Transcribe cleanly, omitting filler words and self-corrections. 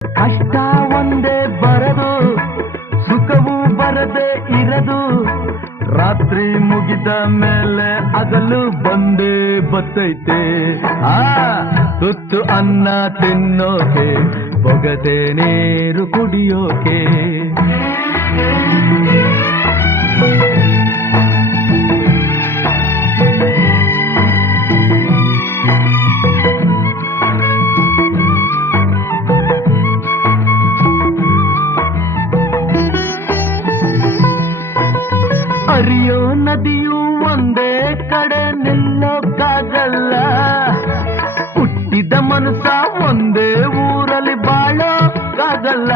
ಕಷ್ಟ ಒಂದೇ ಬರದು, ಸುಖವೂ ಬರದೆ ಇರದು. ರಾತ್ರಿ ಮುಗಿದ ಮೇಲೆ ಹಗಲು ಬಂದೇ ಬತ್ತೈತೆ. ತುತ್ತು ಅನ್ನ ತಿನ್ನೋಕೆ, ಬೊಗದೆ ನೀರು ಕುಡಿಯೋಕೆ. ಹರಿಯೋ ನದಿಯು ಒಂದೇ ಕಡೆ ನಿಲ್ಲೋಕ್ಕಾಗಲ್ಲ. ಹುಟ್ಟಿದ ಮನಸ್ಸ ಒಂದೇ ಊರಲ್ಲಿ ಬಾಳೋಕ್ಕಾಗಲ್ಲ.